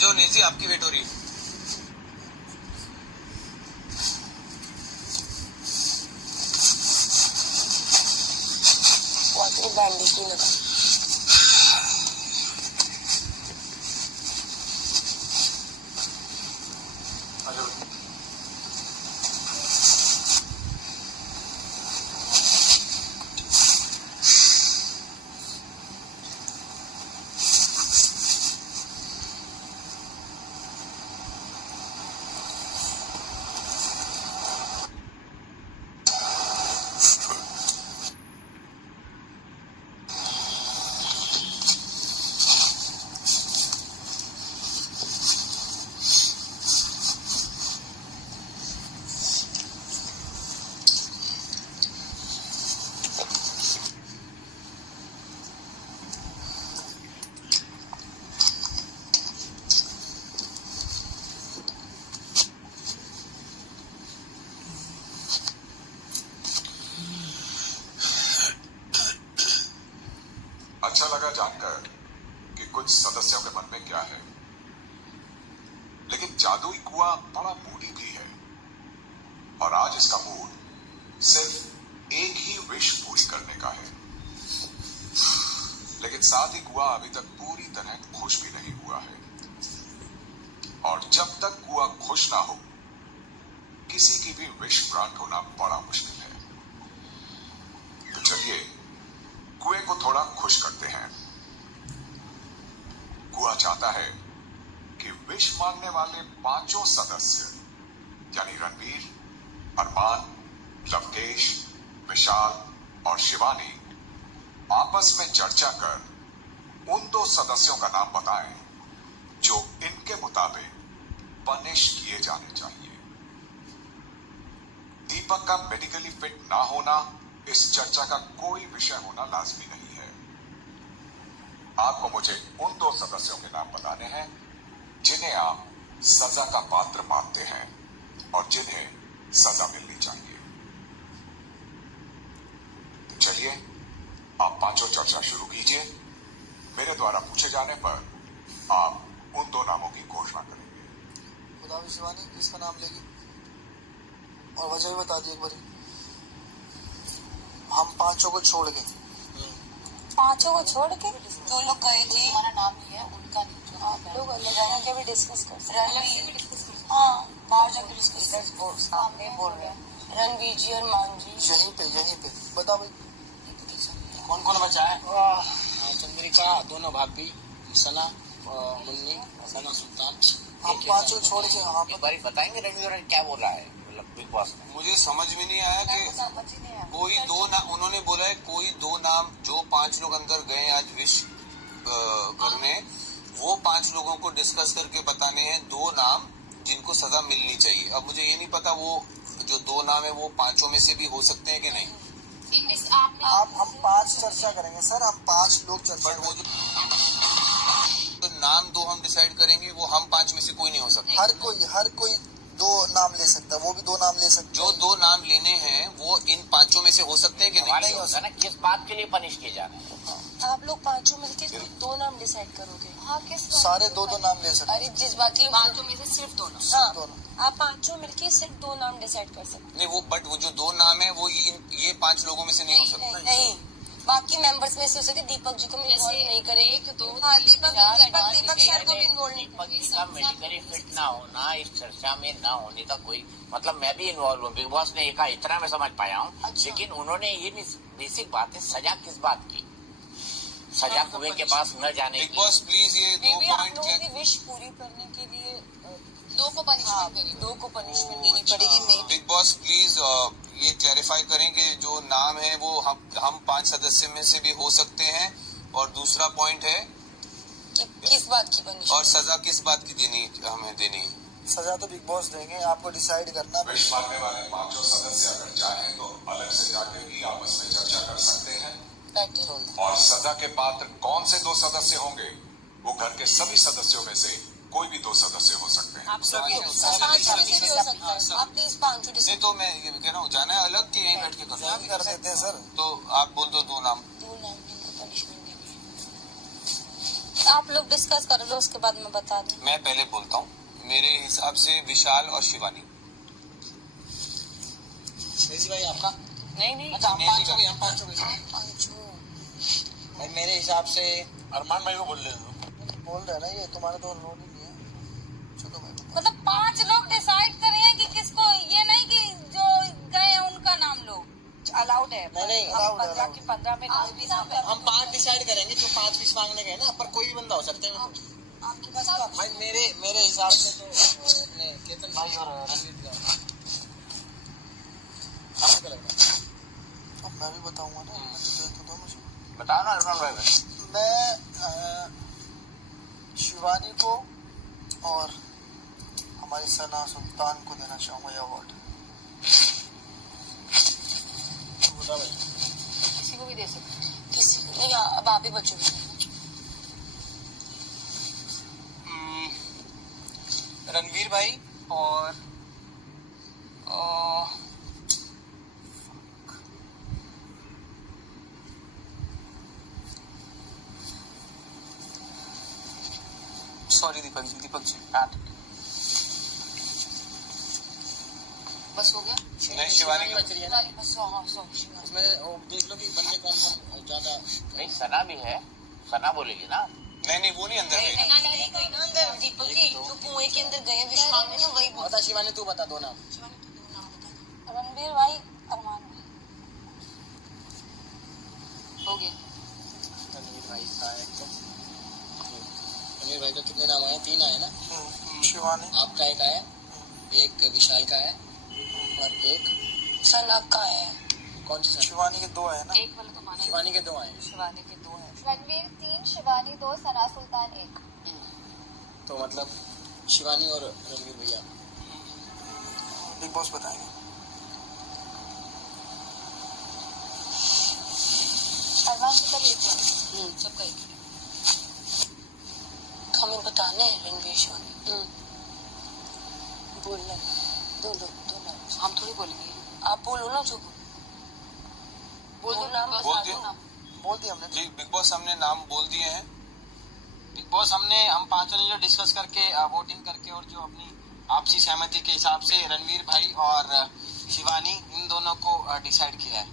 जाओ नेजी, आपकी वेट हो रही है। बैंडेज नहीं लगा। अच्छा लगा जानकर कि कुछ सदस्यों के मन में क्या है, लेकिन जादुई कुआं बड़ा मूडी भी है और आज इसका मूड सिर्फ एक ही विश पूरी करने का है। लेकिन साथ ही कुआं अभी तक पूरी तरह खुश भी नहीं हुआ है और जब तक कुआं खुश ना हो किसी की भी विश ग्रांट होना बड़ा मुश्किल है। तो चलिए कुएं को थोड़ा खुश करते हैं। कुआं चाहता है कि विश मांगने वाले पांचों सदस्य यानी रणवीर, अरमान, लवकेश, विशाल और शिवानी आपस में चर्चा कर उन दो सदस्यों का नाम बताएं जो इनके मुताबिक पनिश किए जाने चाहिए। दीपक का मेडिकली फिट ना होना इस चर्चा का कोई विषय होना लाजमी नहीं है। आपको मुझे उन दो सदस्यों के नाम बताने हैं जिन्हें आप सजा का पात्र मानते हैं और जिन्हें सजा मिलनी चाहिए। तो चलिए आप पांचों चर्चा शुरू कीजिए। मेरे द्वारा पूछे जाने पर आप उन दो नामों की घोषणा करेंगे। खुदावी शिवानी किसका नाम लेगी और वजह भी बता दी एक बार। हम पांचों को छोड़ के पांचों को छोड़ के जो लोग गए थे हमारा नाम लिया उनका नहीं। आप लोग अलग जाके भी डिस्कस कर सकते रणवीर, हाँ बाहर जाके डिस्कस सामने बोल रहे हैं। रणवीर जी और मान जी यहीं पे बता भाई कौन कौन बचा है? चंद्रिका, दोनों भाभी, सना मुन्नी, सना सुल्तान। हम पांचों छोड़ के यहाँ एक बार बताएंगे रणवीर क्या बोल रहा है बिग बॉस में। मुझे समझ में नहीं आया कि कोई दो नाम उन्होंने बोला है, कोई दो नाम जो 5 लोग अंदर गए आज विश करने, वो 5 लोगों को डिस्कस करके बताने हैं 2 नाम जिनको सजा मिलनी चाहिए। अब मुझे ये नहीं पता वो जो 2 नाम है वो 5 में से भी हो सकते हैं कि नहीं। आप हम 5 चर्चा करेंगे सर, हम 5 लोग चर्चा बट वो जो तो नाम 2 हम डिसाइड करेंगे वो हम 5 में से कोई नहीं हो सकता। हर कोई 2 नाम ले सकता है, वो भी 2 नाम ले सकता है। जो 2 नाम लेने हैं वो इन 5 में से हो सकते हैं कि नहीं हो सकता ना। किस बात के लिए पनिश किए जा रहे हैं? आप लोग पांचों मिलके 2 नाम डिसाइड करोगे। हाँ किस सारे 2 नाम ले सकते हैं। अरे जिस बात की पांचों में से सिर्फ 2 नाम। हाँ, आप पांचों मिलके सिर्फ 2 नाम डिसाइड कर सकते नहीं वो बट वो जो 2 नाम है वो ये 5 लोगों में से नहीं हो सकता। नहीं बाकी मेंबर्स में से हो सके। दीपक जी को भी इन्वॉल्व नहीं करेंगे क्योंकि हाँ दीपक सर को भी इन्वॉल्व नहीं। दीपक जी का मेडिकली फिट ना होना इस चर्चा में ना होने का कोई मतलब, मैं भी इन्वॉल्व हूँ। बिग बॉस ने कहा इतना मैं समझ पाया हूँ। अच्छा। लेकिन उन्होंने ये बेसिक बात है, सजा किस बात की, सजा कुएं के पास न जाने बिग की। बॉस प्लीज ये 2 पॉइंट की विश पूरी करने के लिए 2 को पनिशमेंट देनी, 2 को पनिशमेंट देनी पड़ेगी। नहीं बिग बॉस प्लीज ये क्लैरिफाई करें कि जो नाम है वो हम 5 सदस्य में से भी हो सकते हैं। और दूसरा पॉइंट है कि किस बात की पनिशमेंट और सजा किस बात की हमें देनी है। सजा तो बिग बॉस देंगे, आपको डिसाइड करना। विश मांगने वाले पांचों सदस्य अगर चाहें तो अलग से जाकर भी आपस में चर्चा कर सकते हैं। और सजा के पात्र कौन से 2 सदस्य होंगे वो घर के सभी सदस्यों में से कोई भी 2 सदस्य हो सकते हैं। आप सभी हो सकता है। आप प्लीज 5 नहीं तो मैं ये कह रहा हूँ जाना है अलग कि यहीं बैठ के कर देते हैं सर। तो आप बोल दो 2 नाम। 2 नाम जिनको पनिशमेंट देनी है। आप लोग डिस्कस कर लो, उसके बाद मैं बता दूं। मैं पहले बोलता हूँ, मेरे हिसाब से विशाल और शिवानी। भाई आपका नहीं अच्छा, हम पांच हो गए, हम पांच हो गए। भाई मेरे हिसाब से अरमान भाई को बोल ले बोल रहे हैं ना, ये तुम्हारा तो रोल ही नहीं है। चलो भाई मतलब 5 लोग डिसाइड कर रहे हैं कि किसको, ये नहीं कि जो गए हैं उनका नाम लो। अलाउड है। नहीं, हम allowed है, 15 allowed की 15 में कोई भी नाम कर। हम 5 डिसाइड करेंगे, जो 5 विश मांगने गए ना, पर कोई भी बंदा हो सकता है। आपके पास भाई मेरे हिसाब से तो अपने केतन भाई और रणवीर का। आपको क्या लगता है? अब मैं भी बताऊंगा ना, तो दो मुझे बताओ ना अरमान भाई। मैं शिवानी को और हमारी सना सुल्तान को देना चाहूंगा ये अवार्ड। बता भाई। किसी को भी दे सकते हैं। किसी को नहीं, अब आप ही बचो। रणवीर भाई और सॉरी दीपक जी बस हो गया। नहीं, शिवानी का बच रही है ना, बस हाँ, इसमें देख लो कि बंदे कौन ज्यादा। नहीं सना भी है, सना बोलेगी ना। नहीं, वो नहीं अंदर गई। अंदर दीपक जी जो कुएं के अंदर गए विश मांगने ना, वही बोल। बता शिवानी, तू बता दो नाम। रणवीर भाई, अरमान भाई। हो गया। रणवीर भाई का है तो रणवीर भाई का कितने नाम आए? 3 आए ना। शिवानी आपका एक आया, एक विशाल का है और एक सना का है। कौन सी? शिवानी के 2 आए ना। एक वाला तो माना। शिवानी के 2 आए। शिवानी के 2 है। रणवीर 3, शिवानी 2, सना सुल्तान 1। तो मतलब शिवानी और रणवीर भैया। बिग बॉस बताएंगे। अरमान जी का भी एक है। सबका एक। हमें बताने हैं रणवीर शिवानी। बोल लो, दो लोग। हम थोड़ी बोलेंगे। आप बोलो ना, जो बोल दो नाम। बोल दिया। बोल दिया हमने। जी बिग बॉस हमने नाम बोल दिए हैं। बिग बॉस हम पांचों ने जो डिस्कस करके वोटिंग करके और जो अपनी आपसी सहमति के हिसाब से रणवीर भाई और शिवानी इन दोनों को डिसाइड किया है।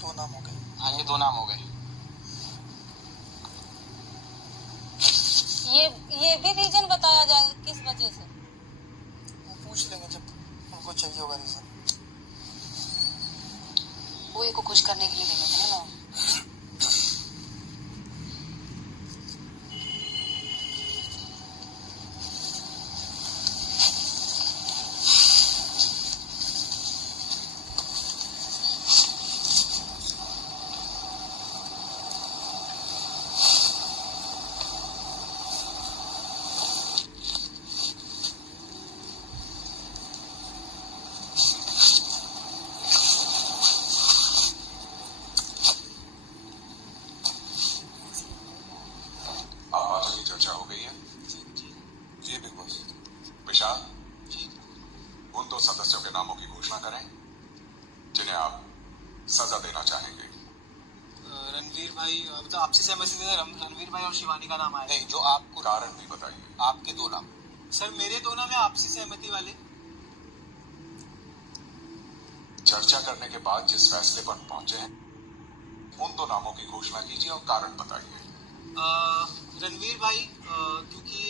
2 नाम हो गए। हाँ, ये 2 नाम हो गए। ये भी रीजन बताया जाए किस वजह से। वो पूछ लेंगे जब उनको चाहिए होगा रीजन। वो को खुश करने के लिए देने थे ना। चर्चा हो गई है। जी बिग बॉस। विशाल, उन 2 सदस्यों के नामों की घोषणा करें जिन्हें आप सजा देना चाहेंगे। रणवीर भाई तो आपसी सहमति से रणवीर भाई और शिवानी का नाम आया। नहीं, जो आपको कारण भी बताइए। आपके 2 नाम। सर मेरे 2 नाम है आपसी सहमति वाले। चर्चा करने के बाद जिस फैसले पर पहुंचे हैं उन 2 नामों की घोषणा कीजिए और कारण बताइए। रणवीर भाई क्योंकि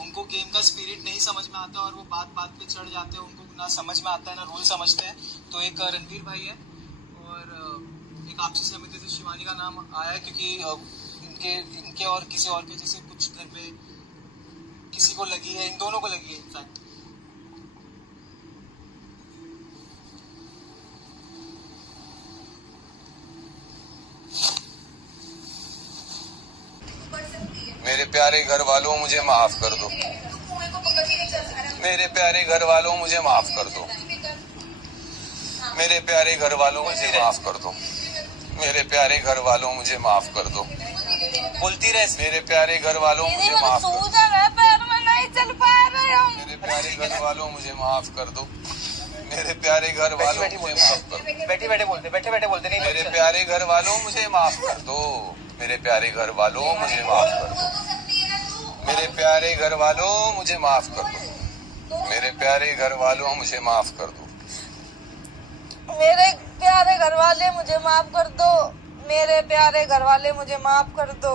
उनको गेम का स्पिरिट नहीं समझ में आता और वो बात पे चढ़ जाते हैं, उनको ना समझ में आता है ना रूल समझते हैं, तो एक रणवीर भाई है। और एक आपसी सहमति से शिवानी का नाम आया क्योंकि इनके और किसी और के जैसे कुछ घर पे किसी को लगी है, इन दोनों को लगी है इनफैक्ट। मेरे प्यारे घर वालों, मुझे माफ कर दो। मेरे प्यारे घर वालों, मुझे माफ कर दो। मेरे प्यारे घर वालों, मुझे माफ कर दो। मेरे प्यारे घर वालों, मुझे माफ कर दो। बोलती रहे। मेरे प्यारे घर वालों, मुझे माफ कर दो। सूजन है पैर में, नहीं चल पा रहे हम। मेरे प्यारे घर वालों, मुझे माफ कर दो। मेरे प्यारे घर वालों मुझे माफ कर दो। बैठे बैठे बोलते नहीं। मेरे प्यारे घर वालों मुझे माफ कर दो। मेरे प्यारे घर वालों मुझे माफ कर दो। मेरे प्यारे घर वालों मुझे माफ कर दो। मेरे प्यारे घर वालों मुझे माफ कर दो। मेरे प्यारे घर वाले मुझे माफ कर दो। मेरे प्यारे घर वाले मुझे माफ कर दो।